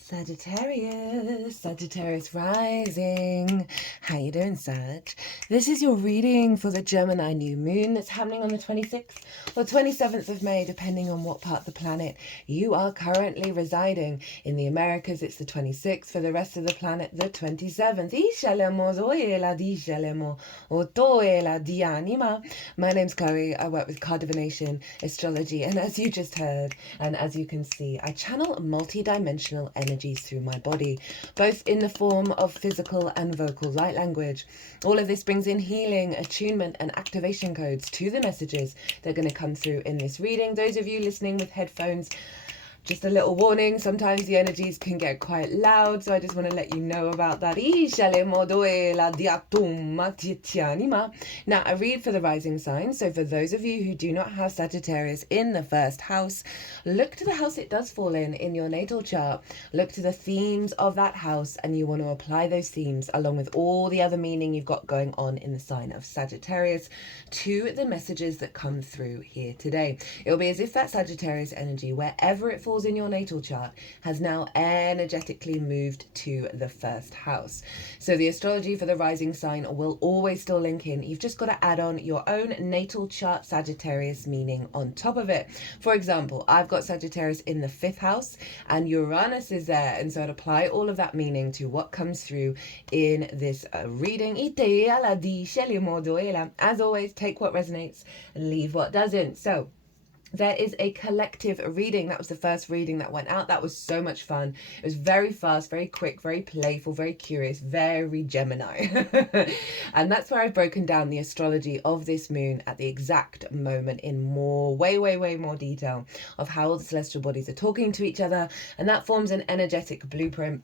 Sagittarius rising. How you doing, Sag? This is your reading for the Gemini new moon that's happening on the 26th or 27th of May, depending on what part of the planet you are currently residing. In the Americas, it's the 26th. For the rest of the planet, the 27th. My name's Chloe. I work with card divination, astrology, and as you just heard, and as you can see, I channel multi-dimensional energies through my body, both in the form of physical and vocal light language. All of this brings in healing, attunement, and activation codes to the messages that are going to come through in this reading. Those of you listening with headphones, just a little warning, sometimes the energies can get quite loud, so I just want to let you know about that. Now, I read for the rising sign, so for those of you who do not have Sagittarius in the first house, look to the house it does fall in your natal chart. Look to the themes of that house, and you want to apply those themes along with all the other meaning you've got going on in the sign of Sagittarius to the messages that come through here today. It'll be as if that Sagittarius energy, wherever it falls in your natal chart, has now energetically moved to the first house. So the astrology for the rising sign will always still link in. You've just got to add on your own natal chart Sagittarius meaning on top of it. For example, I've got Sagittarius in the 5th house and Uranus is there, and so I'd apply all of that meaning to what comes through in this reading. As always, take what resonates and leave what doesn't. So there is a collective reading. That was the first reading that went out. That was so much fun. It was very fast, very quick, very playful, very curious, very Gemini. And that's where I've broken down the astrology of this moon at the exact moment in way more detail of how all the celestial bodies are talking to each other. And that forms an energetic blueprint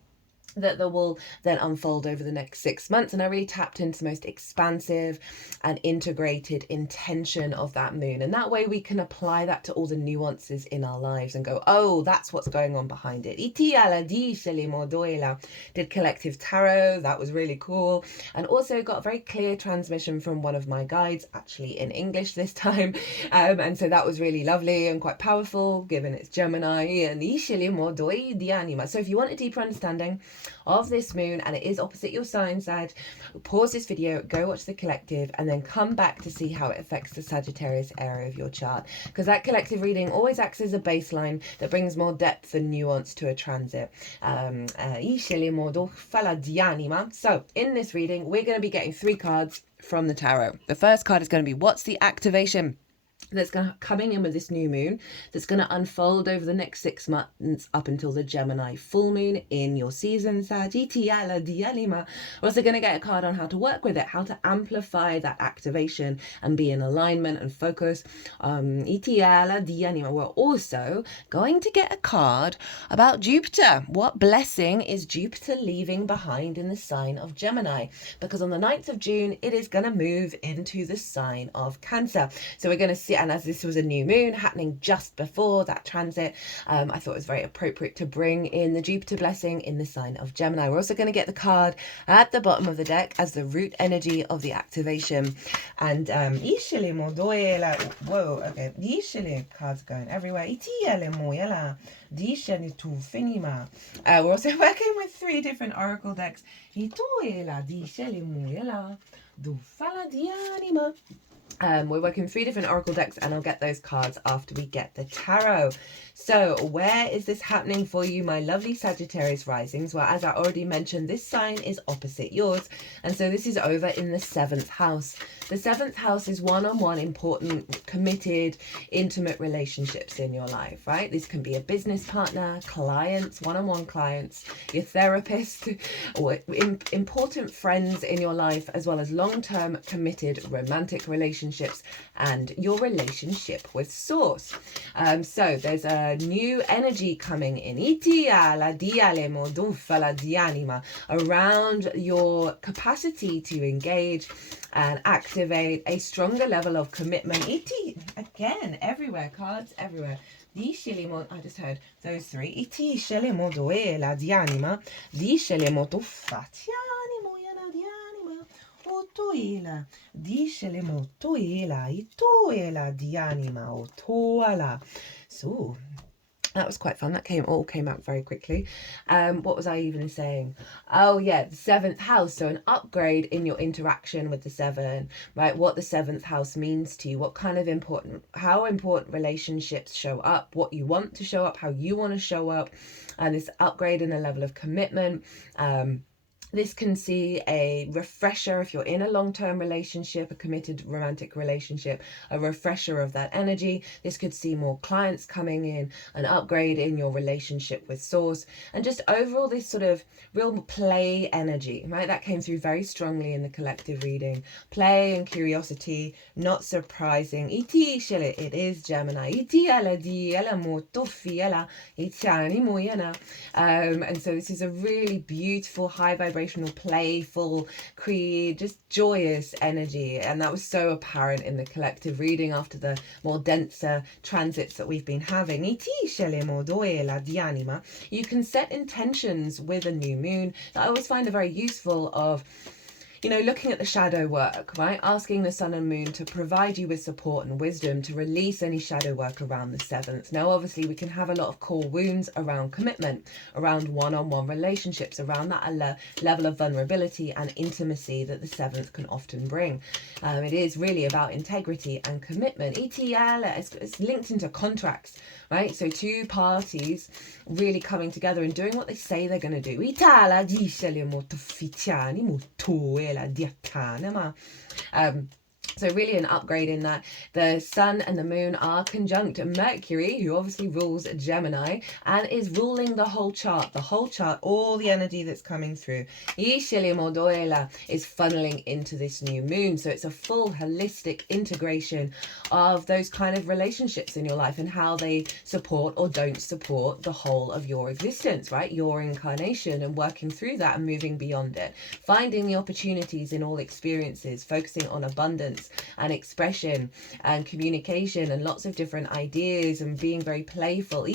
that will then unfold over the next 6 months. And I really tapped into the most expansive and integrated intention of that moon, and that way we can apply that to all the nuances in our lives and go, oh, that's what's going on behind it. Did collective tarot, that was really cool, and also got a very clear transmission from one of my guides, actually in English this time, and so that was really lovely and quite powerful given it's Gemini. And so if you want a deeper understanding of this moon, and it is opposite your sign, Sag, pause this video, go watch the collective, and then come back to see how it affects the Sagittarius area of your chart, because that collective reading always acts as a baseline that brings more depth and nuance to a transit. So in this reading, we're going to be getting 3 cards from the tarot. The first card is going to be, what's the activation that's coming in with this new moon that's going to unfold over the next 6 months up until the Gemini full moon in your season, Sagittarius. We're also going to get a card on how to work with it, how to amplify that activation and be in alignment and focus. We're also going to get a card about Jupiter. What blessing is Jupiter leaving behind in the sign of Gemini? Because on the 9th of June, it is going to move into the sign of Cancer. So we're going to see, and as this was a new moon happening just before that transit, I thought it was very appropriate to bring in the Jupiter blessing in the sign of Gemini. We're also going to get the card at the bottom of the deck as the root energy of the activation. And whoa, okay, cards are going everywhere. We're also working with 3 different oracle decks. We're working 3 different oracle decks, and I'll get those cards after we get the tarot. So where is this happening for you, my lovely Sagittarius risings? Well, as I already mentioned, this sign is opposite yours, and so this is over in the 7th house. The 7th house is one-on-one, important, committed, intimate relationships in your life, right? This can be a business partner, clients, one-on-one clients, your therapist, or important friends in your life, as well as long-term committed romantic relationships and your relationship with Source. So there's a new energy coming in around your capacity to engage and activate a stronger level of commitment. Again, everywhere, cards everywhere. I just heard those 3. So That was quite fun. That all came out very quickly. What was I even saying? Oh yeah, the seventh house. So an upgrade in your interaction with the seven, right? What the seventh house means to you, what kind of how important relationships show up, what you want to show up, how you want to show up, and this upgrade in a level of commitment. This can see a refresher if you're in a long-term relationship, a committed romantic relationship, a refresher of that energy. This could see more clients coming in, an upgrade in your relationship with source, and just overall this sort of real play energy, right? That came through very strongly in the collective reading. Play and curiosity, not surprising. It is Gemini. And so this is a really beautiful, high vibrational, playful, just joyous energy, and that was so apparent in the collective reading after the more denser transits that we've been having. You can set intentions with a new moon. I always find it very useful of, you know, looking at the shadow work, right? Asking the sun and moon to provide you with support and wisdom to release any shadow work around the seventh. Now, obviously, we can have a lot of core wounds around commitment, around one-on-one relationships, around that level of vulnerability and intimacy that the seventh can often bring. It is really about integrity and commitment. It's linked into contracts, right? So two parties really coming together and doing what they say they're going to do. So really an upgrade in that the sun and the moon are conjunct Mercury, who obviously rules Gemini and is ruling the whole chart, all the energy that's coming through. Is funneling into this new moon. So it's a full holistic integration of those kind of relationships in your life and how they support or don't support the whole of your existence, right? Your incarnation, and working through that and moving beyond it. Finding the opportunities in all experiences, focusing on abundance and expression and communication and lots of different ideas and being very playful.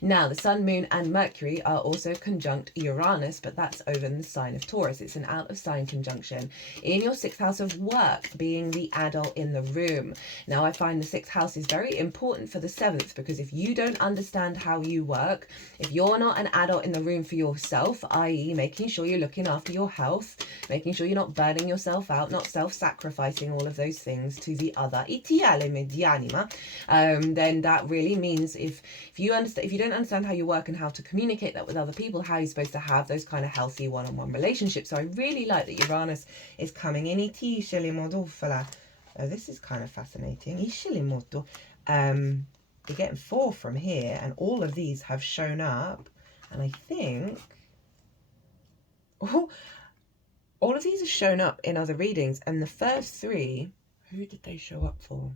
Now, the sun, moon and Mercury are also conjunct Uranus, but that's over in the sign of Taurus. It's an out of sign conjunction in your sixth house of work, being the adult in the room. Now, I find the sixth house is very important for the seventh, because if you don't understand how you work, if you're not an adult in the room for yourself, i.e. making sure you're looking after your health, making sure you're not burning yourself out, not self-sacrificing all of those things to the other, then that really means if you don't understand how you work and how to communicate that with other people, how you're supposed to have those kind of healthy one-on-one relationships. So I really like that Uranus is coming in. Oh, this is kind of fascinating. You're getting 4 from here, and all of these have shown up, and I think all of these have shown up in other readings, and the first 3, who did they show up for?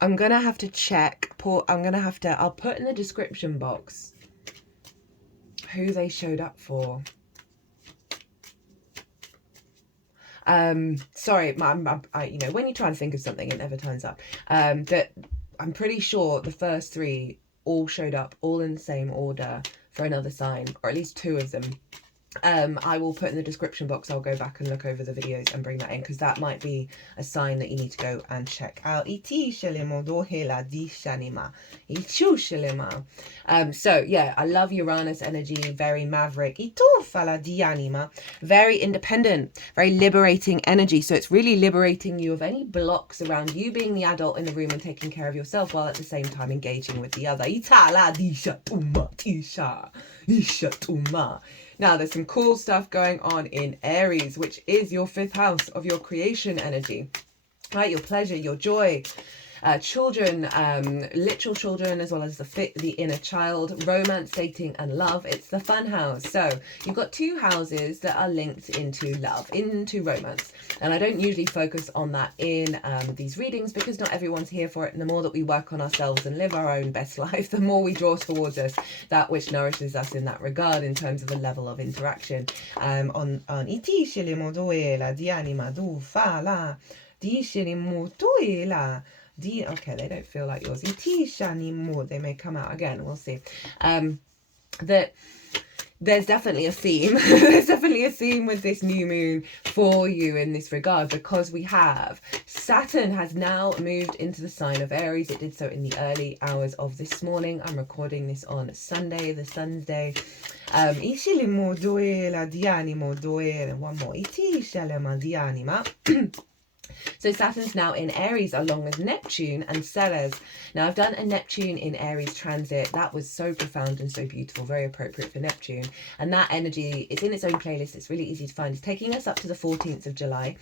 I'm going to have to check. I'll put in the description box who they showed up for. Sorry, when you try and think of something, it never turns up. That I'm pretty sure the first 3 all showed up, all in the same order for another sign, or at least 2 of them. I will put in the description box, I'll go back and look over the videos and bring that in, because that might be a sign that you need to go and check out. So yeah, I love Uranus energy, very maverick, very independent, very liberating energy. So it's really liberating you of any blocks around you being the adult in the room and taking care of yourself, while at the same time engaging with the other. Now, there's some cool stuff going on in Aries, which is your 5th house of your creation energy, right? Your pleasure, your joy, children, literal children, as well as the inner child, romance, dating and love. It's the fun house. So you've got 2 houses that are linked into love, into romance. And I don't usually focus on that in these readings, because not everyone's here for it. And the more that we work on ourselves and live our own best life, the more we draw towards us that which nourishes us in that regard, in terms of a level of interaction. Okay, they don't feel like yours. They may come out again. We'll see. That there's definitely a theme. There's definitely a theme with this new moon for you in this regard, because we have Saturn has now moved into the sign of Aries. It did so in the early hours of this morning. I'm recording this on Sunday, the Sun's Day. One more. So Saturn's now in Aries along with Neptune and Ceres. Now I've done a Neptune in Aries transit. That was so profound and so beautiful, very appropriate for Neptune. And that energy, it's in its own playlist. It's really easy to find. It's taking us up to the 14th of July,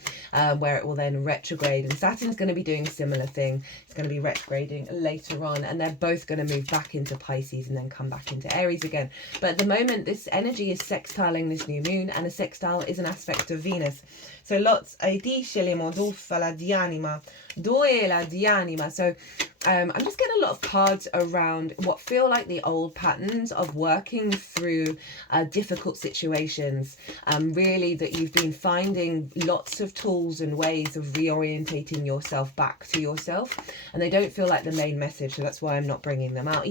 where it will then retrograde. And Saturn's going to be doing a similar thing. It's going to be retrograding later on. And they're both going to move back into Pisces and then come back into Aries again. But at the moment, this energy is sextiling this new moon. And a sextile is an aspect of Venus. So lots so I'm just getting a lot of cards around what feel like the old patterns of working through difficult situations. Really that you've been finding lots of tools and ways of reorientating yourself back to yourself, and they don't feel like the main message, so that's why I'm not bringing them out.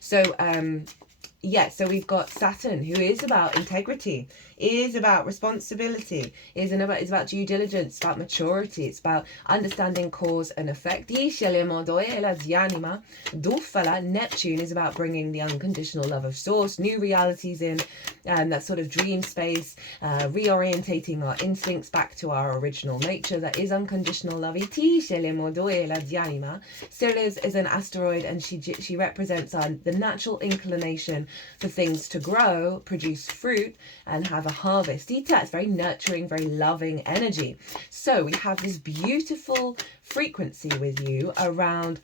So yeah, so we've got Saturn, who is about integrity, is about responsibility, is about due diligence, about maturity, it's about understanding cause and effect. Neptune is about bringing the unconditional love of source, new realities in, that sort of dream space, reorientating our instincts back to our original nature, that is unconditional love. Ceres is an asteroid, and she represents the natural inclination for things to grow, produce fruit, and have a harvest. It's very nurturing, very loving energy. So we have this beautiful frequency with you around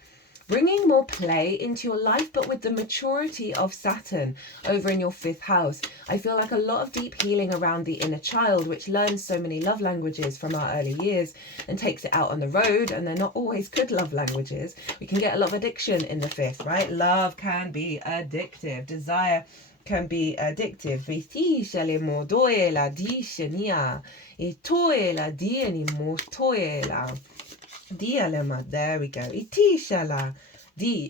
bringing more play into your life, but with the maturity of Saturn over in your 5th house. I feel like a lot of deep healing around the inner child, which learns so many love languages from our early years and takes it out on the road, and they're not always good love languages. We can get a lot of addiction in the 5th, right? Love can be addictive. Desire can be addictive. There we go.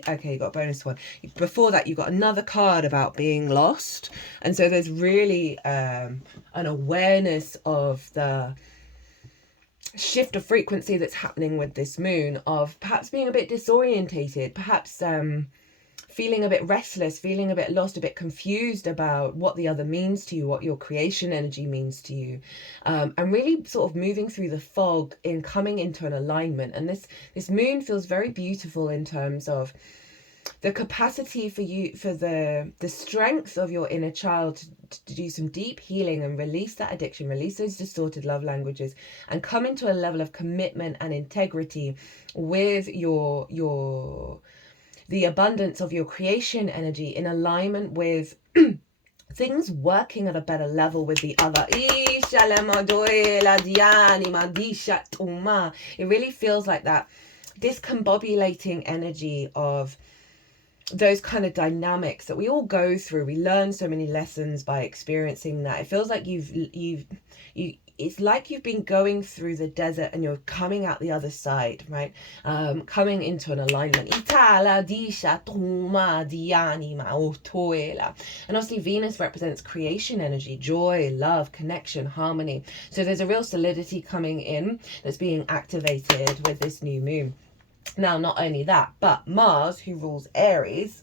Okay, you got a bonus one. Before that, you got another card about being lost. And so there's really an awareness of the shift of frequency that's happening with this moon, of perhaps being a bit disorientated, perhaps feeling a bit restless, feeling a bit lost, a bit confused about what the other means to you, what your creation energy means to you, and really sort of moving through the fog in coming into an alignment. And this moon feels very beautiful in terms of the capacity for you, for the strength of your inner child to do some deep healing and release that addiction, release those distorted love languages, and come into a level of commitment and integrity with the abundance of your creation energy, in alignment with things working at a better level with the other. It really feels like that discombobulating energy of those kind of dynamics that we all go through. We learn so many lessons by experiencing that. It feels like it's like you've been going through the desert and you're coming out the other side, right? Coming into an alignment. And obviously Venus represents creation energy, joy, love, connection, harmony. So there's a real solidity coming in that's being activated with this new moon. Now, not only that, but Mars, who rules Aries,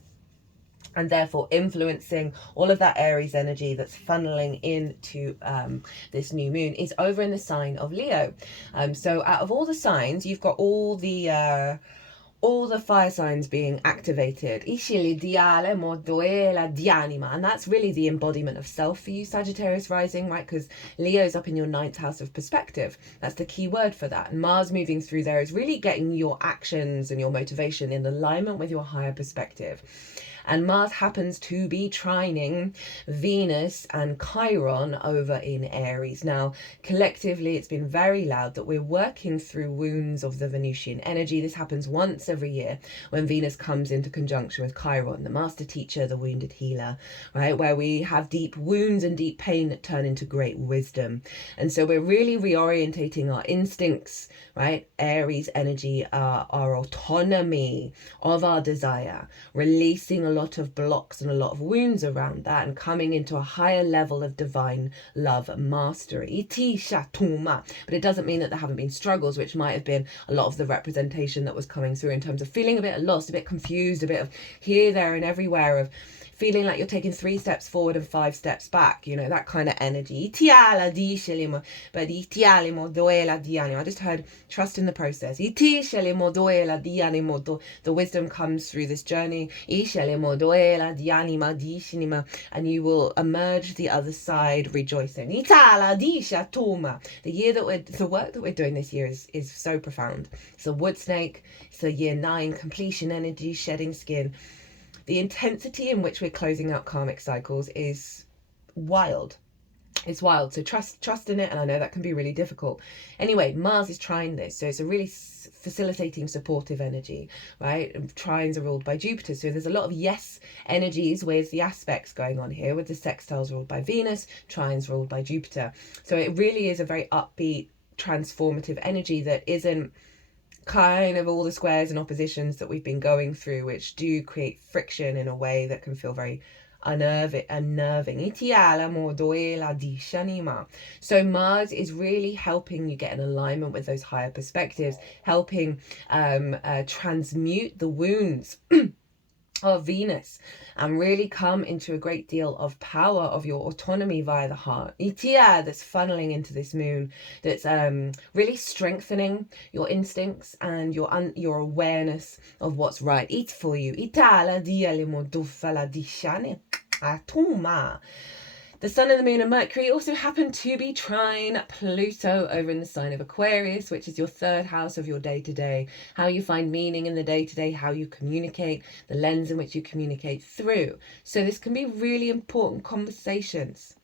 and therefore influencing all of that Aries energy that's funneling into this new moon, is over in the sign of Leo. So out of all the signs, you've got all the fire signs being activated. And that's really the embodiment of self for you, Sagittarius rising, right? Because Leo's up in your 9th house of perspective. That's the key word for that. And Mars moving through there is really getting your actions and your motivation in alignment with your higher perspective. And Mars happens to be trining Venus and Chiron over in Aries. Now, collectively, it's been very loud that we're working through wounds of the Venusian energy. This happens once every year when Venus comes into conjunction with Chiron, the master teacher, the wounded healer, right? Where we have deep wounds and deep pain that turn into great wisdom. And so we're really reorientating our instincts, right? Aries energy, our autonomy of our desire, releasing a lot of blocks and a lot of wounds around that, and coming into a higher level of divine love mastery. Iti shatuma. But it doesn't mean that there haven't been struggles, which might have been a lot of the representation that was coming through in terms of feeling a bit lost, a bit confused, a bit of here, there, and everywhere, of feeling like you're taking 3 steps forward and 5 steps back, you know, that kind of energy. I just heard trust in the process. The wisdom comes through this journey, and you will emerge the other side rejoicing. The work that we're doing this year is so profound. It's a wood snake, it's a year 9 completion energy, shedding skin. The intensity in which we're closing out karmic cycles is wild. It's wild. So trust in it. And I know that can be really difficult. Anyway, Mars is trying this. So it's a really facilitating, supportive energy, right? And trines are ruled by Jupiter. So there's a lot of yes energies with the aspects going on here, with the sextiles ruled by Venus, trines ruled by Jupiter. So it really is a very upbeat, transformative energy that isn't kind of all the squares and oppositions that we've been going through, which do create friction in a way that can feel very unnerving. So Mars is really helping you get in alignment with those higher perspectives, helping transmute the wounds of Venus, and really come into a great deal of power of your autonomy via the heart. That's funneling into this moon, that's really strengthening your instincts and your awareness of what's right. It's for you. The Sun and the Moon and Mercury also happen to be trine Pluto over in the sign of Aquarius, which is your 3rd house of your day-to-day, how you find meaning in the day-to-day, how you communicate, the lens in which you communicate through. So this can be really important conversations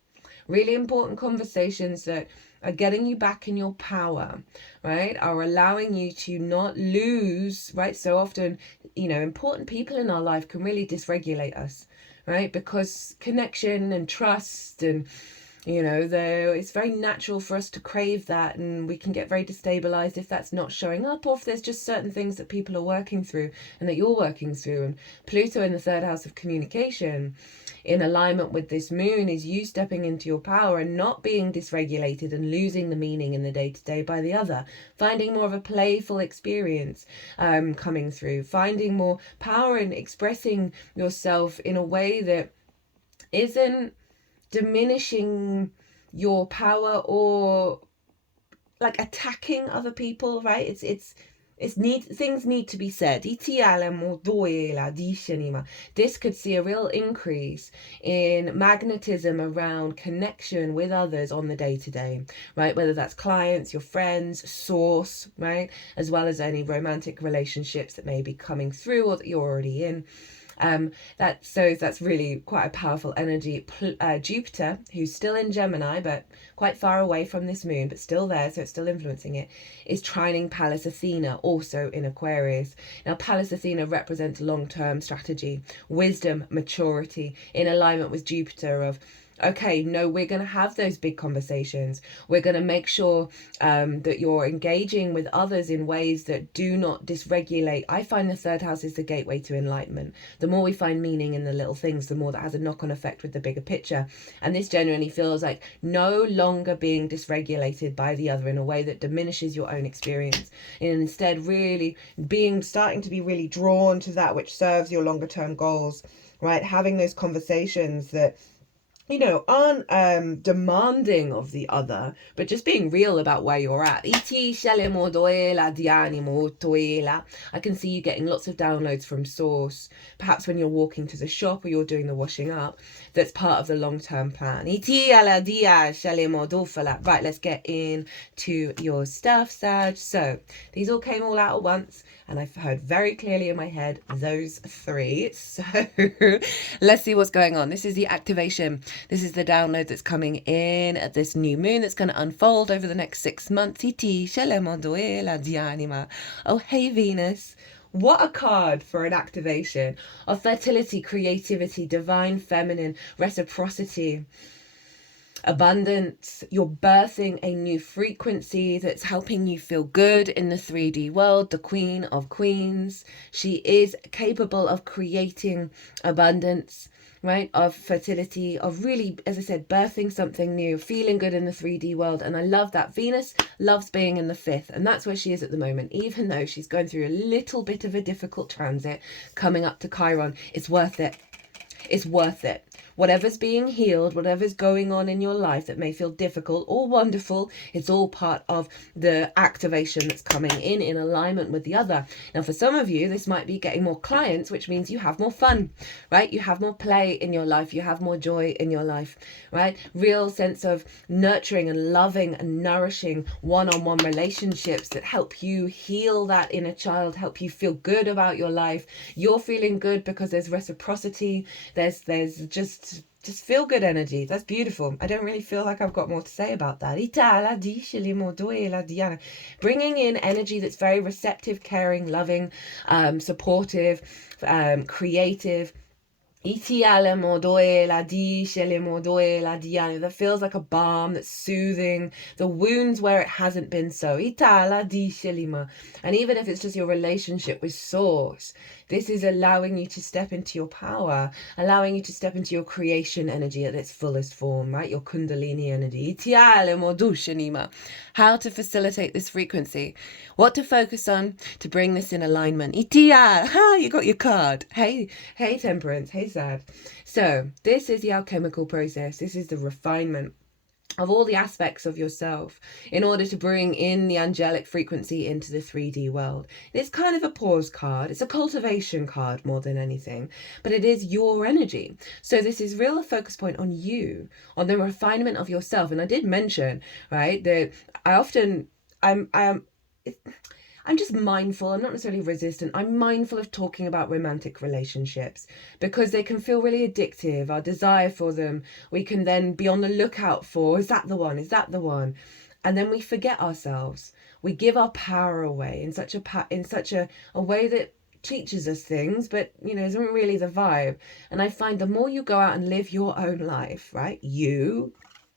that are getting you back in your power, right? Are allowing you to not lose, right? So often, you know, important people in our life can really dysregulate us, right? Because connection and trust and, you know, it's very natural for us to crave that, and we can get very destabilized if that's not showing up, or if there's just certain things that people are working through and that you're working through. And Pluto in the 3rd house of communication, in alignment with this moon, is you stepping into your power and not being dysregulated and losing the meaning in the day-to-day by the other, finding more of a playful experience coming through, finding more power in expressing yourself in a way that isn't diminishing your power or like attacking other people, right? Things need to be said. This could see a real increase in magnetism around connection with others on the day-to-day, right? Whether that's clients, your friends, source, right? As well as any romantic relationships that may be coming through or that you're already in. That's really quite a powerful energy. Jupiter, who's still in Gemini but quite far away from this moon, but still there, so it's still influencing it, is trining Pallas Athena, also in Aquarius. Now Pallas Athena represents long-term strategy, wisdom, maturity, in alignment with Jupiter of, okay, no, we're going to have those big conversations. We're going to make sure that you're engaging with others in ways that do not dysregulate. I find the 3rd house is the gateway to enlightenment. The more we find meaning in the little things, the more that has a knock-on effect with the bigger picture. And this genuinely feels like no longer being dysregulated by the other in a way that diminishes your own experience, and instead really starting to be really drawn to that which serves your longer term goals, right? Having those conversations that, you know, aren't demanding of the other, but just being real about where you're at. I can see you getting lots of downloads from source, perhaps when you're walking to the shop or you're doing the washing up. That's part of the long-term plan. Right, let's get into your stuff, Sag. So these all came all out at once, and I've heard very clearly in my head those 3. So let's see what's going on. This is the activation. This is the download that's coming in at this new moon that's going to unfold over the next 6 months. Oh, hey, Venus. What a card for an activation of fertility, creativity, divine feminine, reciprocity. abundance. You're birthing a new frequency that's helping you feel good in the 3D world. The Queen of Queens, she is capable of creating abundance, right, of fertility, of really, as I said, birthing something new, feeling good in the 3D world. And I love that. Venus loves being in the 5th, and that's where she is at the moment, even though she's going through a little bit of a difficult transit coming up to Chiron. It's worth it. It's worth it. Whatever's being healed, whatever's going on in your life that may feel difficult or wonderful, it's all part of the activation that's coming in alignment with the other. Now, for some of you, this might be getting more clients, which means you have more fun, right? You have more play in your life. You have more joy in your life, right? Real sense of nurturing and loving and nourishing one-on-one relationships that help you heal that inner child, help you feel good about your life. You're feeling good because there's reciprocity. There's just feel good energy. That's beautiful. I don't really feel like I've got more to say about that. Bringing in energy that's very receptive, caring, loving, supportive, creative. That feels like a balm that's soothing the wounds where it hasn't been so. And even if it's just your relationship with Source, this is allowing you to step into your power, allowing you to step into your creation energy at its fullest form, right? Your Kundalini energy. How to facilitate this frequency, what to focus on to bring this in alignment. You got your card. Hey, Temperance. Hey, Sad. So this is the alchemical process. This is the refinement of all the aspects of yourself in order to bring in the angelic frequency into the 3D world. It's kind of a pause card. It's a cultivation card more than anything, but it is your energy. So this is real a focus point on you, on the refinement of yourself. And I did mention, right, that I'm just mindful. I'm not necessarily resistant. I'm mindful of talking about romantic relationships because they can feel really addictive. Our desire for them, we can then be on the lookout for, is that the one? Is that the one? And then we forget ourselves. We give our power away in such a way that teaches us things, but isn't really the vibe. And I find the more you go out and live your own life, right? You,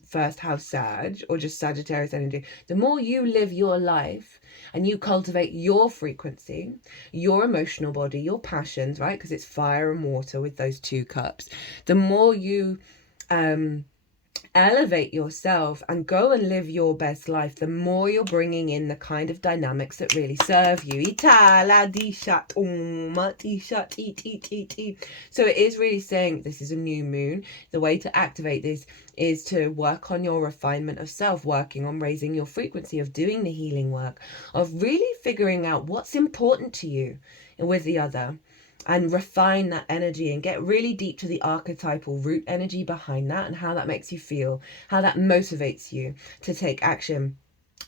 first house Sag, or just Sagittarius energy, the more you live your life and you cultivate your frequency, your emotional body, your passions, right? Because it's fire and water with those 2 cups. The more you elevate yourself and go and live your best life, the more you're bringing in the kind of dynamics that really serve you. So it is really saying this is a new moon. The way to activate this is to work on your refinement of self, working on raising your frequency, of doing the healing work, of really figuring out what's important to you with the other, and refine that energy and get really deep to the archetypal root energy behind that and how that makes you feel, how that motivates you to take action.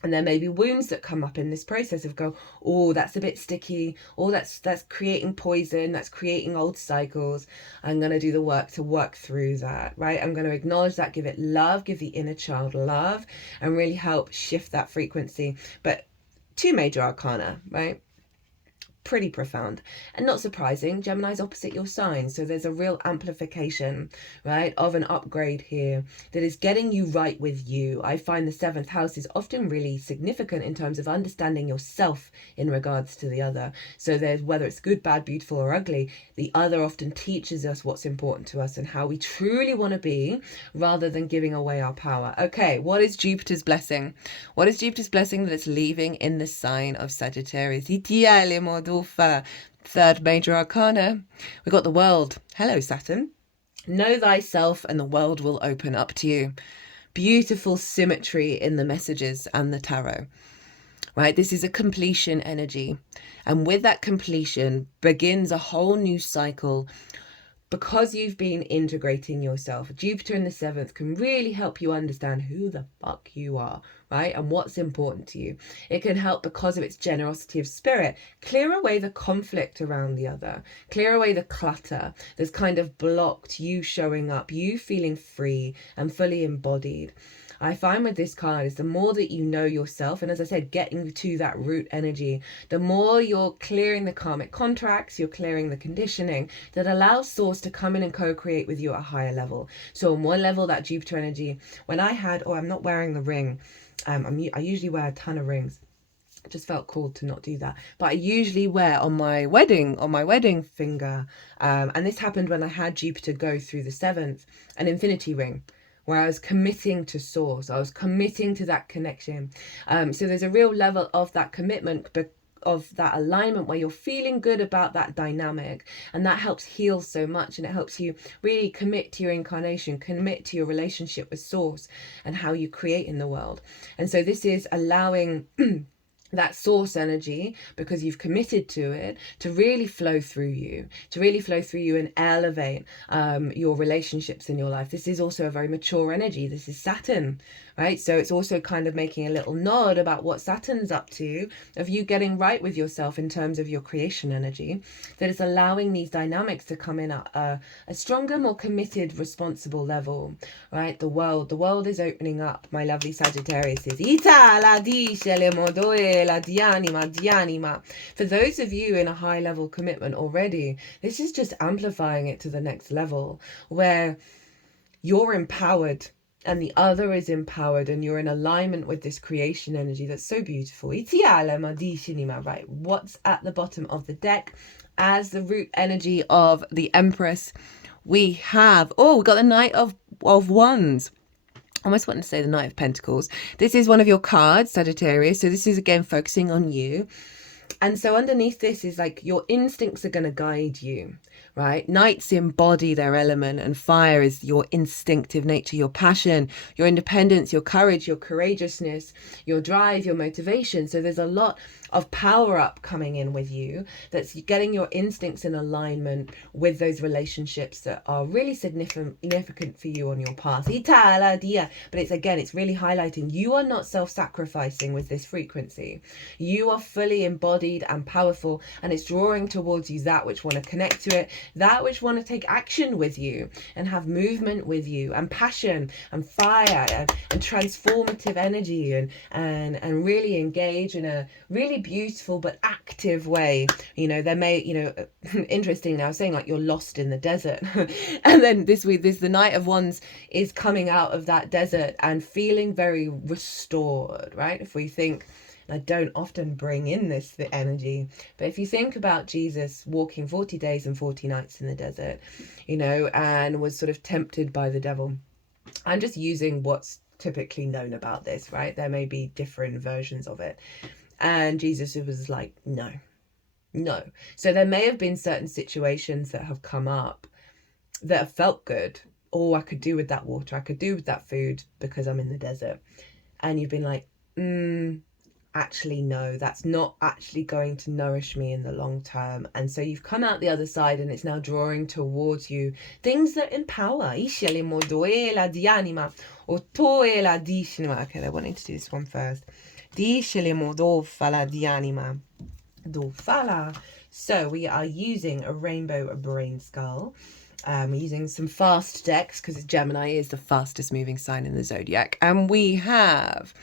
And there may be wounds that come up in this process of that's a bit sticky, that's creating poison, that's creating old cycles. I'm going to do the work to work through that, right? I'm going to acknowledge that, give it love, give the inner child love, and really help shift that frequency. But 2 major arcana, right? Pretty profound. And not surprising, Gemini's opposite your sign, so there's a real amplification, right, of an upgrade here that is getting you right with you. I find the 7th house is often really significant in terms of understanding yourself in regards to the other. So there's, whether it's good, bad, beautiful or ugly, the other often teaches us what's important to us and how we truly want to be, rather than giving away our power. Okay, what is Jupiter's blessing? What is Jupiter's blessing that it's leaving in the sign of Sagittarius? 3rd major arcana, we got the World. Hello, Saturn. Know thyself and the world will open up to you. Beautiful symmetry in the messages and the tarot, right? This is a completion energy. And with that completion begins a whole new cycle. Because you've been integrating yourself, Jupiter in the 7th can really help you understand who the fuck you are, right? And what's important to you. It can help, because of its generosity of spirit, clear away the conflict around the other, clear away the clutter that's kind of blocked you showing up, you feeling free and fully embodied. I find with this card is the more that you know yourself, and as I said, getting to that root energy, the more you're clearing the karmic contracts, you're clearing the conditioning that allows source to come in and co-create with you at a higher level. So on one level, that Jupiter energy, when I had, I'm not wearing the ring. I usually wear a ton of rings. It just felt cool to not do that. But I usually wear on my wedding finger. And this happened when I had Jupiter go through the 7th, an infinity ring, where I was committing to source. I was committing to that connection. So there's a real level of that commitment, of that alignment, where you're feeling good about that dynamic, and that helps heal so much, and it helps you really commit to your incarnation, commit to your relationship with source and how you create in the world. And so this is allowing that source energy, because you've committed to it, to really flow through you, and elevate your relationships in your life. This is also a very mature energy. This is Saturn, right? So it's also kind of making a little nod about what Saturn's up to, of you getting right with yourself in terms of your creation energy, that is allowing these dynamics to come in at a stronger, more committed, responsible level, right? The world is opening up, my lovely Sagittarius. For those of you in a high level commitment already, this is just amplifying it to the next level, where you're empowered and the other is empowered, and you're in alignment with this creation energy that's so beautiful. Right, what's at the bottom of the deck as the root energy of the Empress? We have, we got the Knight of Wands. I almost want to say the Knight of Pentacles. This is one of your cards, Sagittarius. So this is again focusing on you. And so underneath this is like your instincts are going to guide you, right? Knights embody their element, and fire is your instinctive nature, your passion, your independence, your courage, your courageousness, your drive, your motivation. So there's a lot of power up coming in with you, that's getting your instincts in alignment with those relationships that are really significant for you on your path. But it's really highlighting you are not self-sacrificing with this frequency. You are fully embodied and powerful, and it's drawing towards you that which want to connect to it, that which want to take action with you and have movement with you, and passion and fire and transformative energy, and really engage in a really beautiful but active way. Interesting now, saying like you're lost in the desert and then the Knight of Wands is coming out of that desert and feeling very restored, right? If we think, I don't often bring in the energy, but if you think about Jesus walking 40 days and 40 nights in the desert, and was sort of tempted by the devil. I'm just using what's typically known about this, right? There may be different versions of it. And Jesus was like, no. So there may have been certain situations that have come up that have felt good. I could do with that water. I could do with that food because I'm in the desert. And you've been like, actually, no, that's not actually going to nourish me in the long term. And so you've come out the other side, and it's now drawing towards you things that empower. Okay, they're wanting to do this one first. So we are using a rainbow Brainskull. We're using some fast decks because Gemini is the fastest moving sign in the zodiac. And we have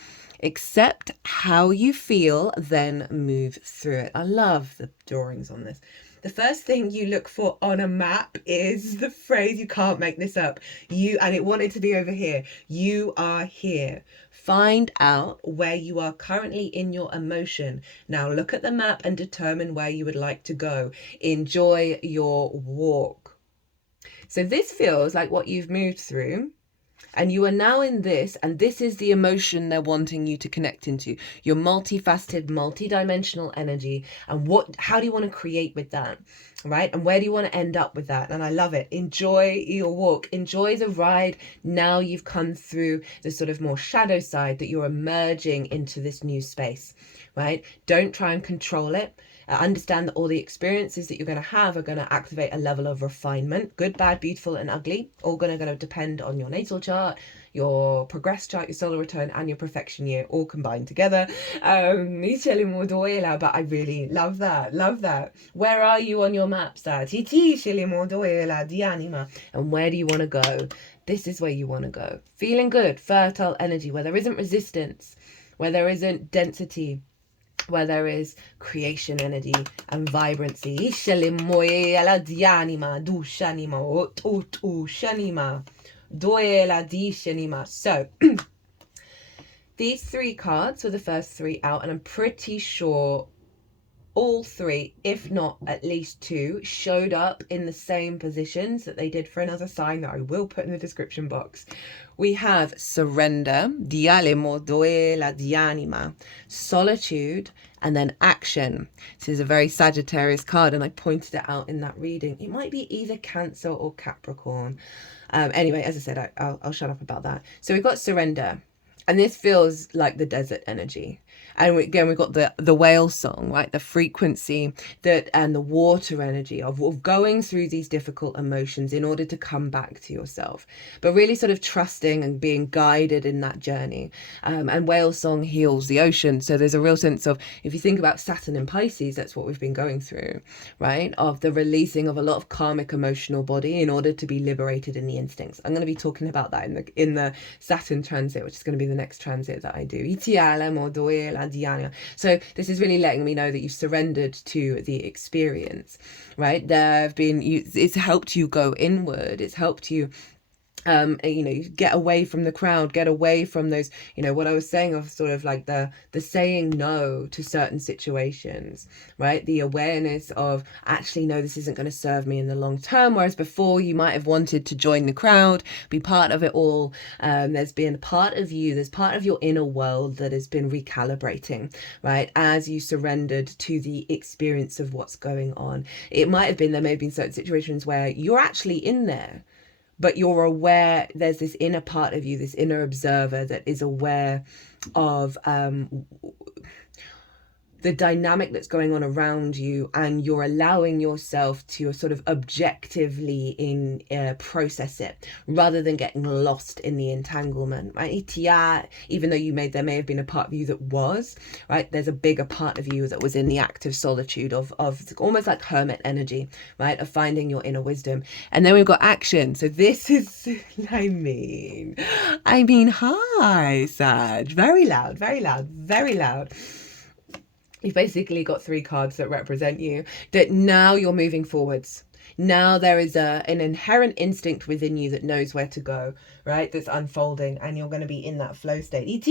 accept how you feel, then move through it. I love the drawings on this. The first thing you look for on a map is the phrase, you can't make this up, and it wanted to be over here. You are here. Find out where you are currently in your emotion. Now look at the map and determine where you would like to go. Enjoy your walk. So this feels like what you've moved through, and you are now in this, and this is the emotion they're wanting you to connect into. Your multifaceted, multidimensional energy, and how do you want to create with that, right? And where do you want to end up with that? And I love it. Enjoy your walk. Enjoy the ride. Now you've come through the sort of more shadow side, that you're emerging into this new space, right? Don't try and control it. Understand that all the experiences that you're going to have are going to activate a level of refinement. Good, bad, beautiful, and ugly. All going to depend on your natal chart, your progress chart, your solar return, and your perfection year, all combined together. But I really love that. Love that. Where are you on your map, Sag? And where do you want to go? This is where you want to go. Feeling good, fertile energy, where there isn't resistance, where there isn't density, where there is creation energy and vibrancy. So these 3 cards were the first 3 out, and I'm pretty sure all 3, if not at least 2, showed up in the same positions that they did for another sign that I will put in the description box. We have surrender, solitude, and then action. This is a very Sagittarius card, and I pointed it out in that reading. It might be either Cancer or Capricorn. Anyway, as I said, I'll shut up about that. So we've got surrender. And this feels like the desert energy. And again, we've got the whale song, right? The frequency and the water energy of going through these difficult emotions in order to come back to yourself. But really sort of trusting and being guided in that journey. And whale song heals the ocean. So there's a real sense of, if you think about Saturn and Pisces, that's what we've been going through, right? Of the releasing of a lot of karmic emotional body in order to be liberated in the instincts. I'm going to be talking about that in the Saturn transit, which is going to be the next transit that I do. So this is really letting me know that you've surrendered to the experience, right? It's helped you go inward. It's helped you get away from the crowd, get away from those, what I was saying of sort of like the saying no to certain situations, right? The awareness of, actually, no, this isn't going to serve me in the long term. Whereas before you might have wanted to join the crowd, be part of it all. There's been part of you, there's part of your inner world that has been recalibrating, right? As you surrendered to the experience of what's going on. There may have been certain situations where you're actually in there, but you're aware, there's this inner part of you, this inner observer that is aware of the dynamic that's going on around you, and you're allowing yourself to sort of objectively process it rather than getting lost in the entanglement, right? Even though there may have been a part of you that was, right? There's a bigger part of you that was in the active solitude of almost like hermit energy, right? Of finding your inner wisdom. And then we've got action. So this is, I mean, hi, Sag. Very loud, very loud, very loud. You've basically got 3 cards that represent you, that now you're moving forwards. Now there is an inherent instinct within you that knows where to go, right? That's unfolding, and you're going to be in that flow state. And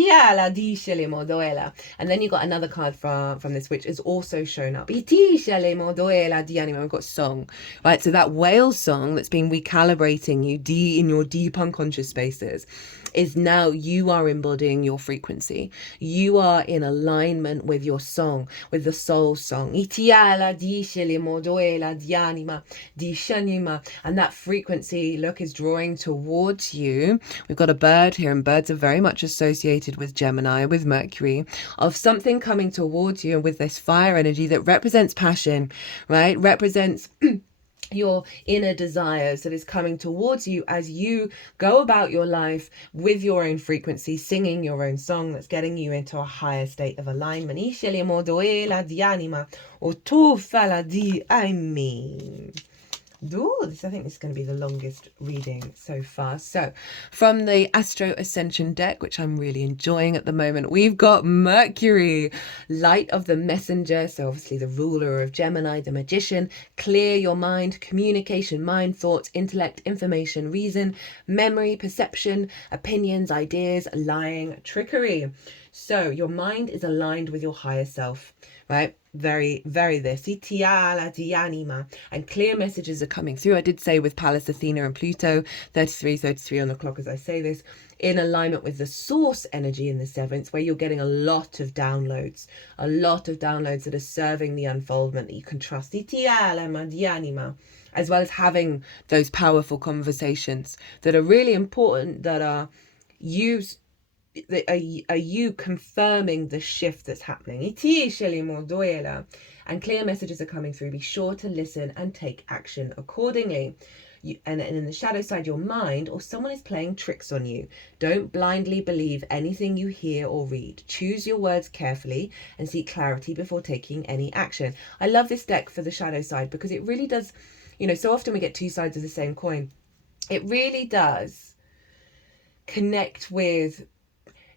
then you got another card from this, which is also shown up. We've got song, right? So that whale song that's been recalibrating you in your deep unconscious spaces is now you are embodying your frequency. You are in alignment with your song, with the soul song. And that frequency, look, is drawing towards you. We've got a bird here, and birds are very much associated with Gemini, with Mercury, of something coming towards you, and with this fire energy that represents passion, right? Represents your inner desires, that is coming towards you as you go about your life with your own frequency, singing your own song that's getting you into a higher state of alignment. I think this is going to be the longest reading so far. So from the Astro Ascension deck, which I'm really enjoying at the moment, we've got Mercury, light of the messenger. So obviously the ruler of Gemini, the magician. Clear your mind, communication, mind, thoughts, intellect, information, reason, memory, perception, opinions, ideas, lying, trickery. So your mind is aligned with your higher self, right? Very, very this. And clear messages are coming through. I did say with Pallas, Athena and Pluto, 33 on the clock as I say this, in alignment with the source energy in the 7th, where you're getting a lot of downloads that are serving the unfoldment that you can trust. As well as having those powerful conversations that are really important, that are used are you confirming the shift that's happening? And clear messages are coming through. Be sure to listen and take action accordingly. And in the shadow side, your mind or someone is playing tricks on you. Don't blindly believe anything you hear or read. Choose your words carefully and seek clarity before taking any action. I love this deck for the shadow side because it really does, so often we get two sides of the same coin. It really does connect with,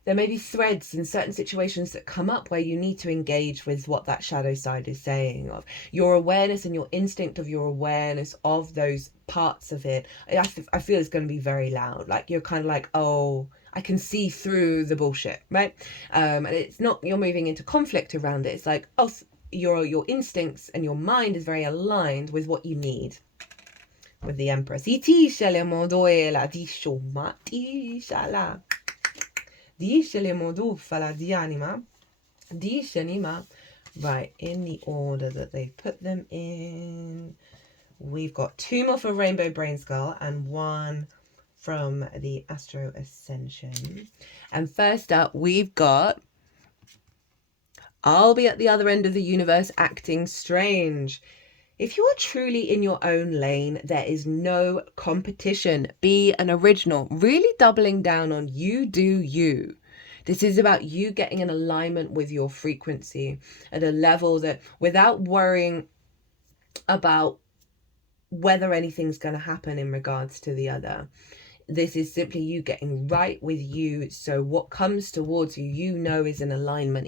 there may be threads in certain situations that come up where you need to engage with what that shadow side is saying, of your awareness and your instinct of your awareness of those parts of it. I feel it's going to be very loud. Like you're kind of like, oh, I can see through the bullshit, right? And it's not you're moving into conflict around it. It's like, oh, your instincts and your mind is very aligned with what you need. With the Empress. Right, in the order that they've put them in. We've got 2 more for Rainbow Brainskull and 1 from the Astro Ascension. And first up, we've got I'll be at the other end of the universe acting strange. If you are truly in your own lane, there is no competition. Be an original, really doubling down on you do you. This is about you getting in alignment with your frequency at a level that without worrying about whether anything's going to happen in regards to the other. This is simply you getting right with you. So what comes towards you, is in alignment.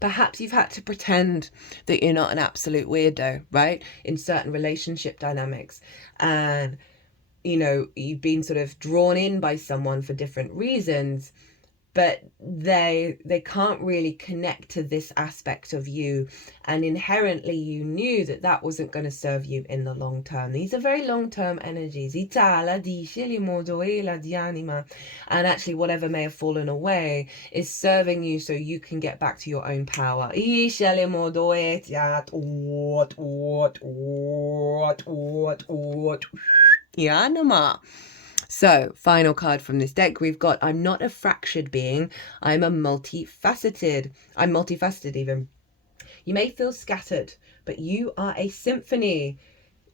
Perhaps you've had to pretend that you're not an absolute weirdo, right? In certain relationship dynamics. And, you've been sort of drawn in by someone for different reasons, but they can't really connect to this aspect of you, and inherently you knew that wasn't going to serve you in the long term. These are very long-term energies, and actually whatever may have fallen away is serving you so you can get back to your own power. So, final card from this deck, we've got I'm not a fractured being, I'm multifaceted even. You may feel scattered, but you are a symphony.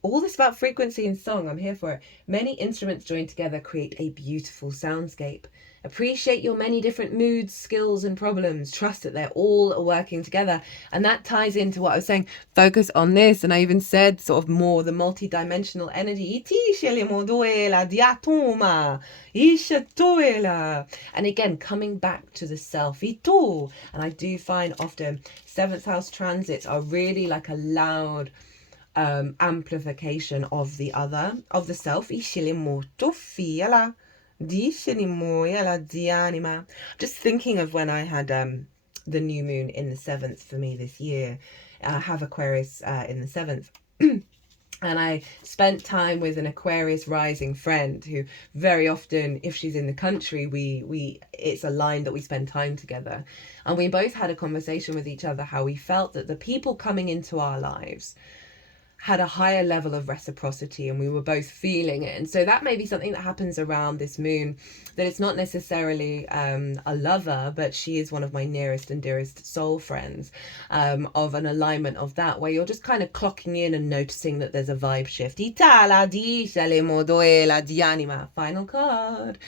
All this about frequency and song, I'm here for it. Many instruments joined together create a beautiful soundscape. Appreciate your many different moods, skills, and problems. Trust that they're all working together. And that ties into what I was saying. Focus on this. And I even said sort of more the multi-dimensional energy. And again, coming back to the self. And I do find often 7th house transits are really like a loud amplification of the other, of the self. Just thinking of when I had the new moon in the 7th for me this year. I have Aquarius in the 7th. And I spent time with an Aquarius rising friend who very often, if she's in the country, it's a line that we spend time together. And we both had a conversation with each other how we felt that the people coming into our lives had a higher level of reciprocity, and we were both feeling it. And so that may be something that happens around this moon, that it's not necessarily a lover, but she is one of my nearest and dearest soul friends, of an alignment of that, where you're just kind of clocking in and noticing that there's a vibe shift. Final card.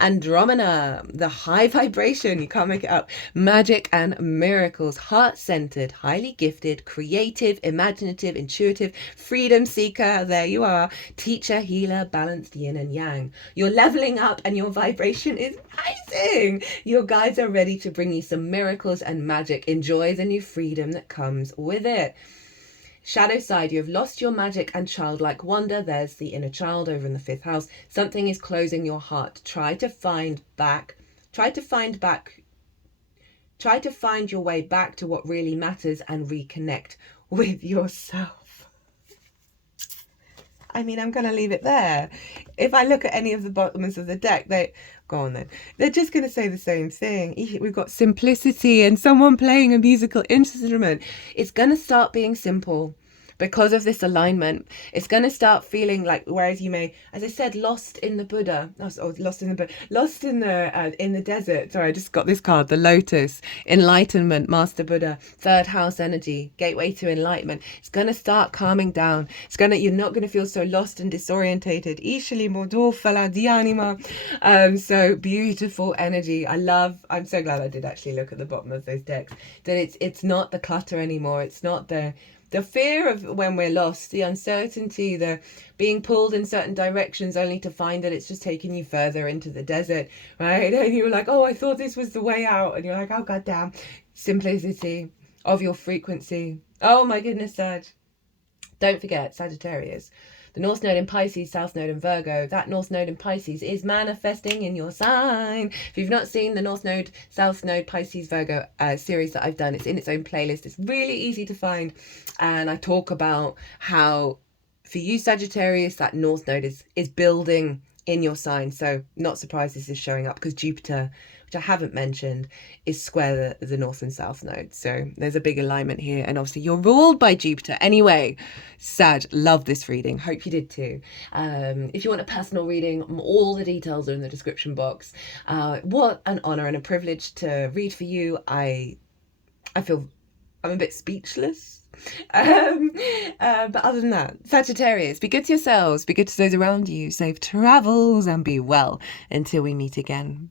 Andromeda, the high vibration, you can't make it up. Magic and miracles, heart-centered, highly gifted, creative, imaginative, intuitive, freedom seeker, there you are, teacher, healer, balanced yin and yang. You're leveling up and your vibration is rising. Your guides are ready to bring you some miracles and magic. Enjoy the new freedom that comes with it. Shadow side, you have lost your magic and childlike wonder. There's the inner child over in the 5th house. Something is closing your heart. Try to find your way back to what really matters and reconnect with yourself. I mean, I'm going to leave it there. If I look at any of the bottoms of the deck, go on then. They're just going to say the same thing. We've got simplicity and someone playing a musical instrument. It's going to start being simple. because of this alignment, it's going to start feeling like, whereas you may, as I said, lost in the Buddha, lost in the desert. Sorry, I just got this card, the Lotus, enlightenment, Master Buddha, third house energy, gateway to enlightenment. It's going to start calming down. You're not going to feel so lost and disorientated. So beautiful energy. I'm so glad I did actually look at the bottom of those decks, that it's not the clutter anymore. It's not the fear of when we're lost, the uncertainty, the being pulled in certain directions only to find that it's just taking you further into the desert, right? And you're like, oh, I thought this was the way out. And you're like, oh, goddamn. Simplicity of your frequency. Oh, my goodness, Sag. Don't forget, Sagittarius. The North Node in Pisces, South Node in Virgo. That North Node in Pisces is manifesting in your sign. If you've not seen the North Node, South Node, Pisces, Virgo series that I've done, it's in its own playlist. It's really easy to find. And I talk about how, for you, Sagittarius, that North Node is building in your sign. So not surprised this is showing up, because Jupiter, which I haven't mentioned, is square the North and South Node. So there's a big alignment here. And obviously you're ruled by Jupiter. Anyway, Sag, love this reading. Hope you did too. If you want a personal reading, all the details are in the description box. What an honor and a privilege to read for you. I feel I'm a bit speechless. But other than that, Sagittarius, be good to yourselves, be good to those around you, safe travels, and be well until we meet again.